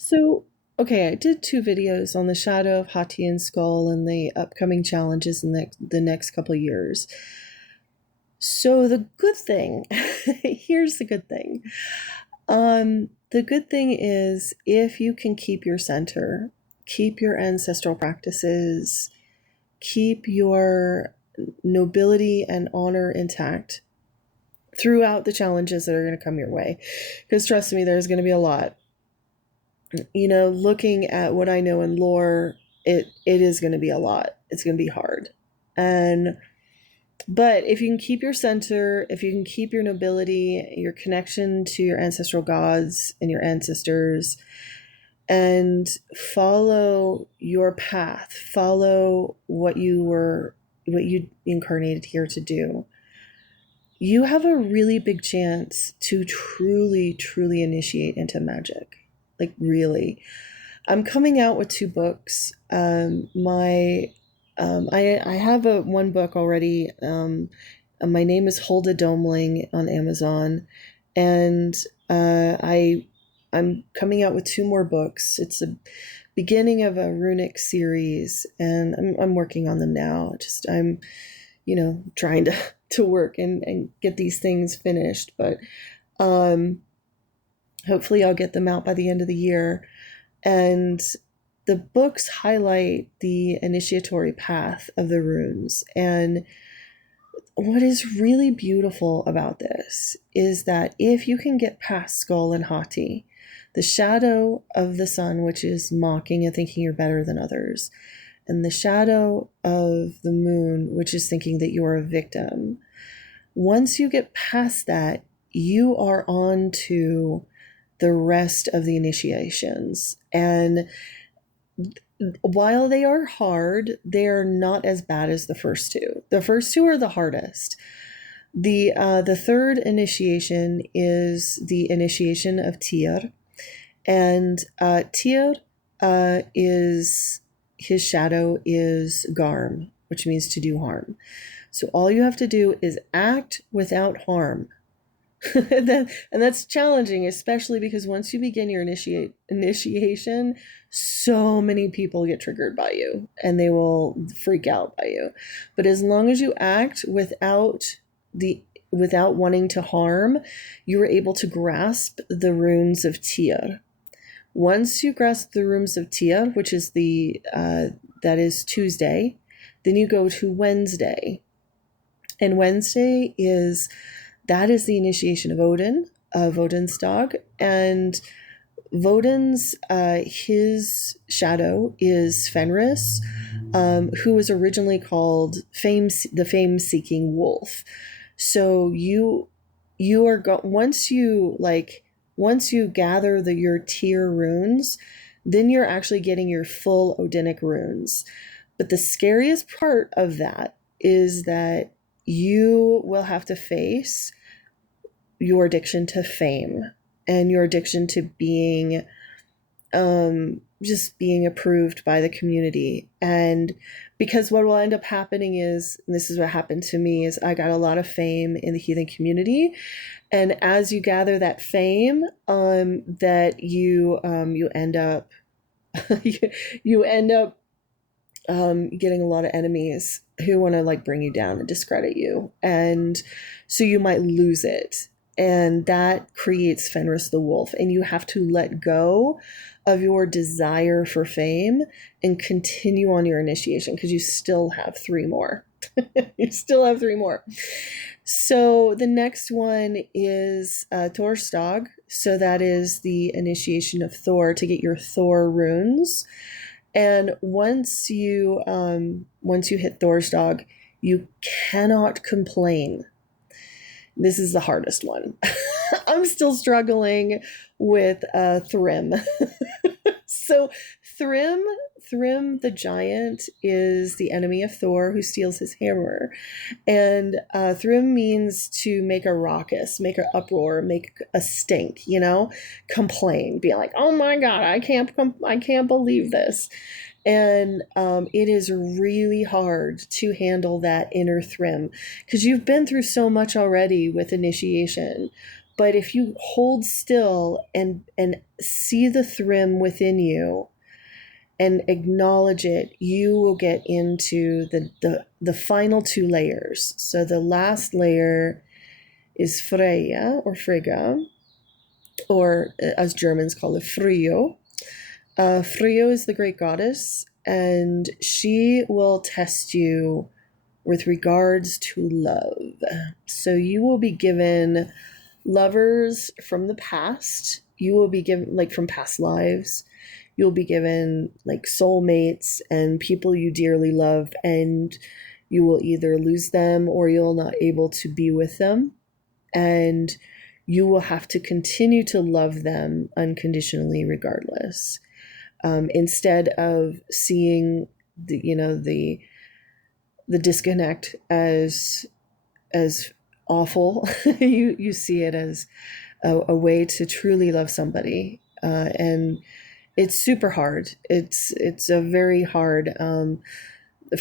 So, okay, I did two videos on the shadow of Hati and Sköll and the upcoming challenges in the next couple of years. So the good thing, here's the good thing. The good thing is if you can keep your center, keep your ancestral practices, keep your nobility and honor intact throughout the challenges that are going to come your way. Because trust me, there's going to be a lot. Looking at what I know in lore, it is going to be a lot. It's going to be hard. And but if you can keep your center, if you can keep your nobility, your connection to your ancestral gods and your ancestors, and follow your path, follow what you incarnated here to do, you have a really big chance to truly, truly initiate into magic. Like, really. I'm coming out with two books. I have one book already. My name is Hulda Domling on Amazon, and I'm coming out with two more books. It's a beginning of a runic series, and I'm working on them now. I'm trying to work and get these things finished, but hopefully I'll get them out by the end of the year. And the books highlight the initiatory path of the runes. And what is really beautiful about this is that if you can get past Sköll and Hati, the shadow of the sun, which is mocking and thinking you're better than others, and the shadow of the moon, which is thinking that you're a victim, once you get past that, you are on to the rest of the initiations. And while they are hard, they are not as bad as the first two. The first two are the hardest. The third initiation is the initiation of Tyr, and Tyr is his shadow is Garm, which means to do harm. So all you have to do is act without harm. and that's challenging, especially because once you begin your initiation, so many people get triggered by you and they will freak out by you. But as long as you act without wanting to harm, you are able to grasp the runes of Tyr. Once you grasp the runes of Tyr, which is that is Tuesday, then you go to Wednesday. And Wednesday is the initiation of Odin, of Odin's dog. And Woden's, his shadow is Fenris, who was originally called the fame-seeking wolf. So once you gather your Tyr runes, then you're actually getting your full Odinic runes. But the scariest part of that is that you will have to face your addiction to fame and your addiction to being just being approved by the community. And because what will end up happening is, and this is what happened to me, is I got a lot of fame in the healing community. And as you gather that fame, that you end up you end up getting a lot of enemies who want to bring you down and discredit you, and so you might lose it, and that creates Fenris the wolf, and you have to let go of your desire for fame and continue on your initiation because you still have three more. You still have three more. So the next one is Thorstag. So that is the initiation of Thor, to get your Thor runes. And once you hit Thorstag, you cannot complain. This is the hardest one. I'm still struggling with Thrym. So Thrym the giant is the enemy of Thor, who steals his hammer. And Thrym means to make a ruckus, make an uproar, make a stink, complain, be like, oh my God, I can't believe this. And it is really hard to handle that inner Thrym because you've been through so much already with initiation. But if you hold still and see the thrym within you and acknowledge it, you will get into the final two layers. So the last layer is Freya or Frigga, or as Germans call it, Frio. Frio is the great goddess, and she will test you with regards to love. So you will be given lovers from the past. You will be given, like, from past lives. You'll be given, like, soulmates and people you dearly love, and you will either lose them or you'll not able to be with them. And you will have to continue to love them unconditionally regardless. Instead of seeing the disconnect as awful, you see it as a way to truly love somebody, and it's super hard. It's a very hard.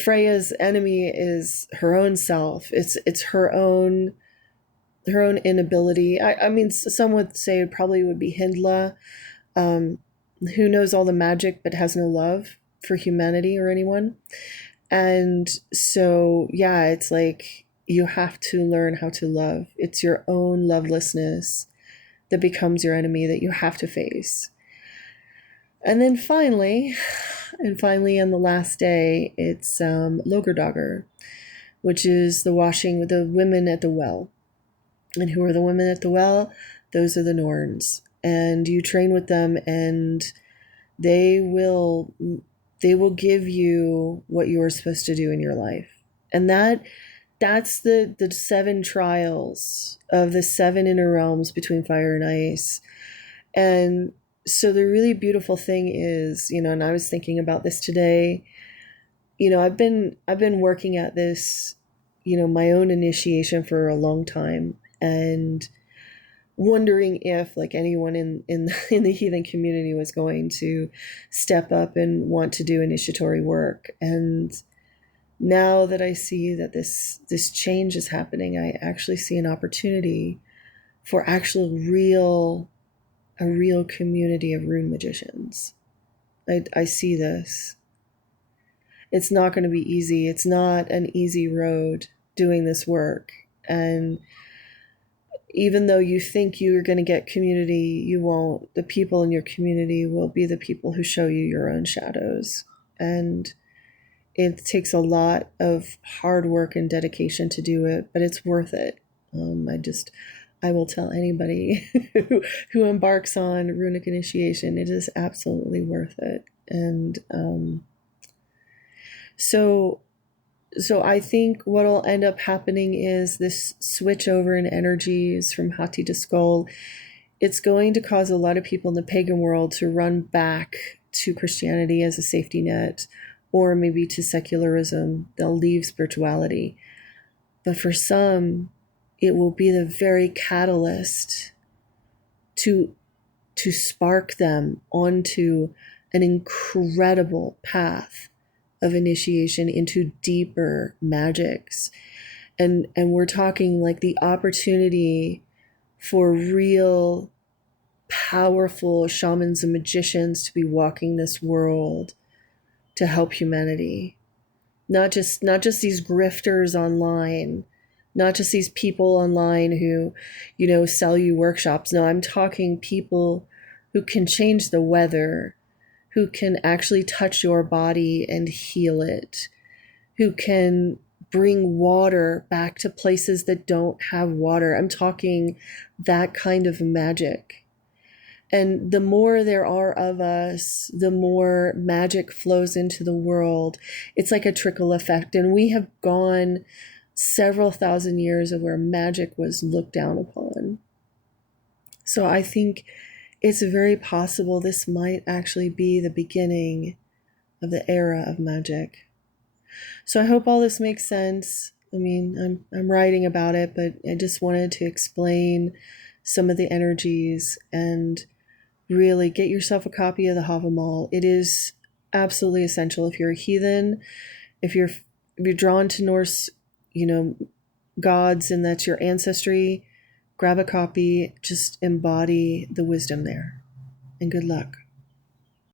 Freya's enemy is her own self. It's her own inability. I mean, some would say it probably would be Hindla, who knows all the magic but has no love for humanity or anyone. And so, yeah, it's like you have to learn how to love. It's your own lovelessness that becomes your enemy that you have to face. And then finally, on the last day, it's Logerdogger, which is the women at the well. And who are the women at the well? Those are the Norns. And you train with them, and they will give you what you are supposed to do in your life. And that's the 7 trials of the 7 inner realms between fire and ice. And so the really beautiful thing is, and I was thinking about this today, I've been working at this, my own initiation for a long time, and wondering if, like, anyone in the heathen community was going to step up and want to do initiatory work. And now that I see that this change is happening, I actually see an opportunity for a real community of rune magicians. I see this. It's not going to be easy. It's not an easy road doing this work. And even though you think you're going to get community, you won't. The people in your community will be the people who show you your own shadows. And it takes a lot of hard work and dedication to do it, but it's worth it. I will tell anybody who embarks on runic initiation, it is absolutely worth it. And so I think what will end up happening is this switch over in energies from Hati to Sköll. It's going to cause a lot of people in the pagan world to run back to Christianity as a safety net, or maybe to secularism. They'll leave spirituality. But for some, it will be the very catalyst to spark them onto an incredible path of initiation into deeper magics. And we're talking like the opportunity for real powerful shamans and magicians to be walking this world to help humanity. Not just these grifters online, not just these people online who, sell you workshops. No, I'm talking people who can change the weather, who can actually touch your body and heal it, who can bring water back to places that don't have water. I'm talking that kind of magic. And the more there are of us, the more magic flows into the world. It's like a trickle effect. And we have gone several thousand years of where magic was looked down upon. So I think it's very possible this might actually be the beginning of the era of magic. So I hope all this makes sense. I mean, I'm writing about it, but I just wanted to explain some of the energies and really get yourself a copy of the Havamal. It is absolutely essential if you're a heathen, if you're drawn to Norse, gods, and that's your ancestry. grab a copy, just embody the wisdom there. And good luck.